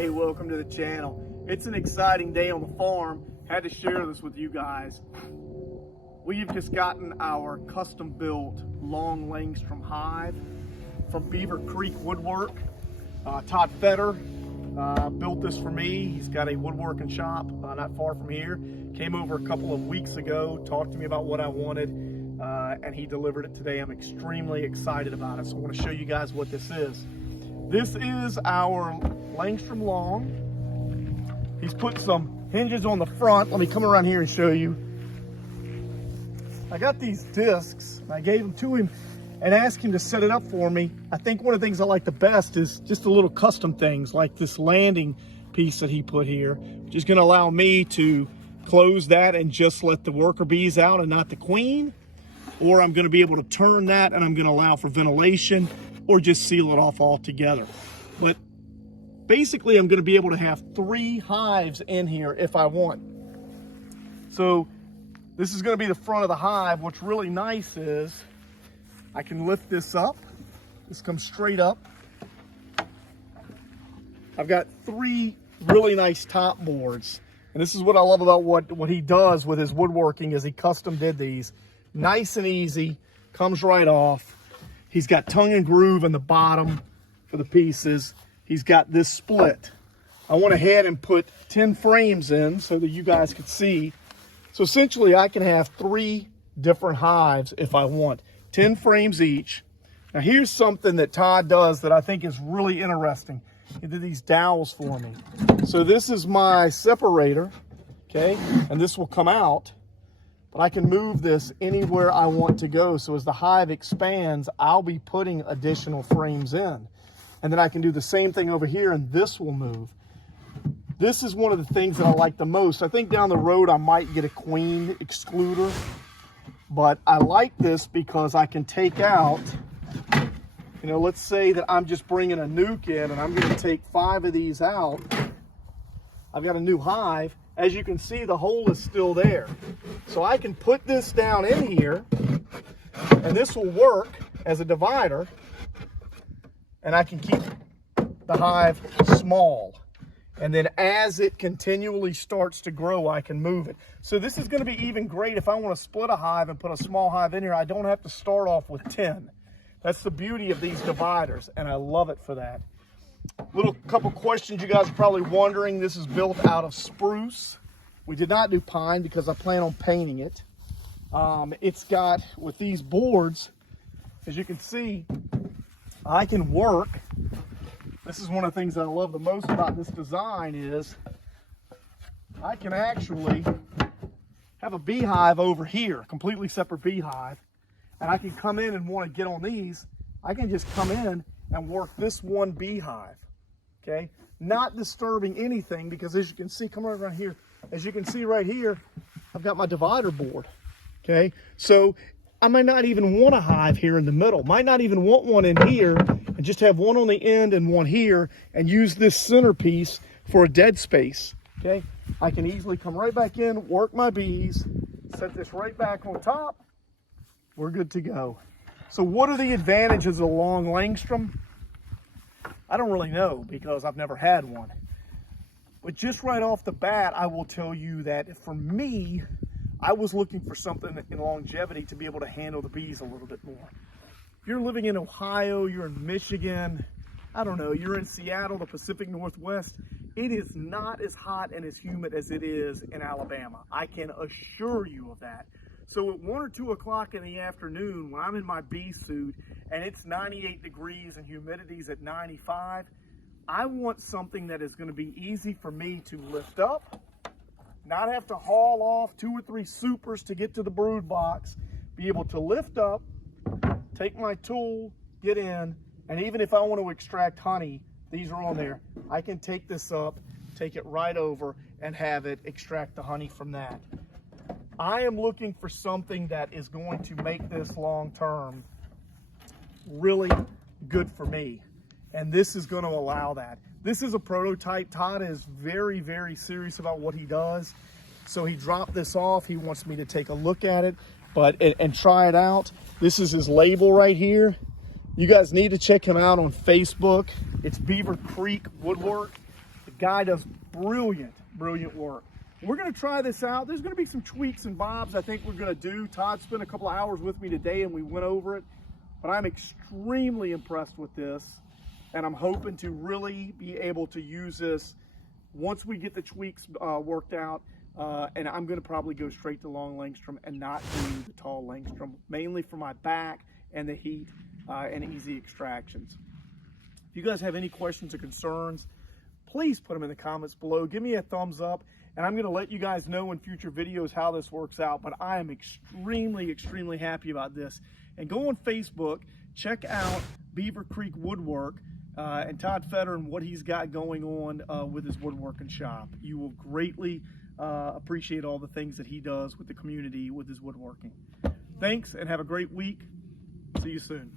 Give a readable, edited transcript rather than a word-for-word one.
Hey, welcome to the channel. It's an exciting day on the farm. Had to share this with you guys. We've just gotten our custom built long Langstroth hive from Beaver Creek Woodwork. Todd Fetter built this for me. He's got a woodworking shop not far from here. Came over a couple of weeks ago, talked to me about what I wanted, and he delivered it today. I'm extremely excited about it. So I want to show you guys what this is. This is our Langstroth long. He's put some hinges on the front. Let me come around here and show you. I got these discs, and I gave them to him and asked him to set it up for me. I think one of the things I like the best is just the little custom things like this landing piece that he put here, which is gonna allow me to close that and just let the worker bees out and not the queen. Or I'm gonna be able to turn that and I'm gonna allow for ventilation or just seal it off altogether. But basically I'm gonna be able to have 3 hives in here if I want. So this is gonna be the front of the hive. What's really nice is I can lift this up. This comes straight up. I've got 3 really nice top boards. And this is what I love about what he does with his woodworking is he custom did these. Nice and easy, comes right off. He's got tongue and groove in the bottom for the pieces. He's got this split. I went ahead and put 10 frames in so that you guys could see. So essentially I can have 3 different hives if I want. 10 frames each. Now here's something that Todd does that I think is really interesting. He did these dowels for me. So this is my separator, okay? And this will come out, but I can move this anywhere I want to go. So as the hive expands, I'll be putting additional frames in. And then I can do the same thing over here and this will move. This is one of the things that I like the most. I think down the road I might get a queen excluder, but I like this because I can take out, you know, let's say that I'm just bringing a nuke in and I'm going to take 5 of these out. I've got a new hive. As you can see, the hole is still there. So I can put this down in here and this will work as a divider, and I can keep the hive small. And then as it continually starts to grow, I can move it. So this is going to be even great if I want to split a hive and put a small hive in here. I don't have to start off with 10. That's the beauty of these dividers, and I love it for that. Little couple questions you guys are probably wondering. This is built out of spruce. We did not do pine because I plan on painting it. It's got, with these boards, as you can see, I can work. This is one of the things that I love the most about this design is I can actually have a beehive over here, a completely separate beehive, and I can come in and want to get on these. I can just come in and work this one beehive, okay? Not disturbing anything because as you can see, come right around here, as you can see right here, I've got my divider board, okay? So I might not even want a hive here in the middle, might not even want one in here, and just have one on the end and one here and use this centerpiece for a dead space, okay? I can easily come right back in, work my bees, set this right back on top. We're good to go. So what are the advantages of a long Langstroth? I don't really know because I've never had one. But just right off the bat, I will tell you that for me, I was looking for something in longevity to be able to handle the bees a little bit more. If you're living in Ohio, you're in Michigan, I don't know, you're in Seattle, the Pacific Northwest, it is not as hot and as humid as it is in Alabama. I can assure you of that. So at 1 or 2 o'clock in the afternoon, when I'm in my bee suit and it's 98 degrees and humidity's at 95, I want something that is going to be easy for me to lift up, not have to haul off 2 or 3 supers to get to the brood box, be able to lift up, take my tool, get in, and even if I want to extract honey, these are on there, I can take this up, take it right over, and have it extract the honey from that. I am looking for something that is going to make this long term really good for me. And this is going to allow that. This is a prototype. Todd is very, very serious about what he does. So he dropped this off. He wants me to take a look at it and try it out. This is his label right here. You guys need to check him out on Facebook. It's Beaver Creek Woodwork. Guy does brilliant work. We're going to try this out. There's going to be some tweaks and bobs I think we're going to do. Todd spent a couple of hours with me today and we went over it, but I'm extremely impressed with this, and I'm hoping to really be able to use this once we get the tweaks worked out. And I'm going to probably go straight to long Langstrom and not do the tall Langstrom, mainly for my back and the heat and easy extractions. If you guys have any questions or concerns, please put them in the comments below. Give me a thumbs up, and I'm going to let you guys know in future videos how this works out. But I am extremely happy about this. And go on Facebook, check out Beaver Creek Woodwork and Todd Fetter and what he's got going on with his woodworking shop. You will greatly appreciate all the things that he does with the community with his woodworking. Thanks, and have a great week. See you soon.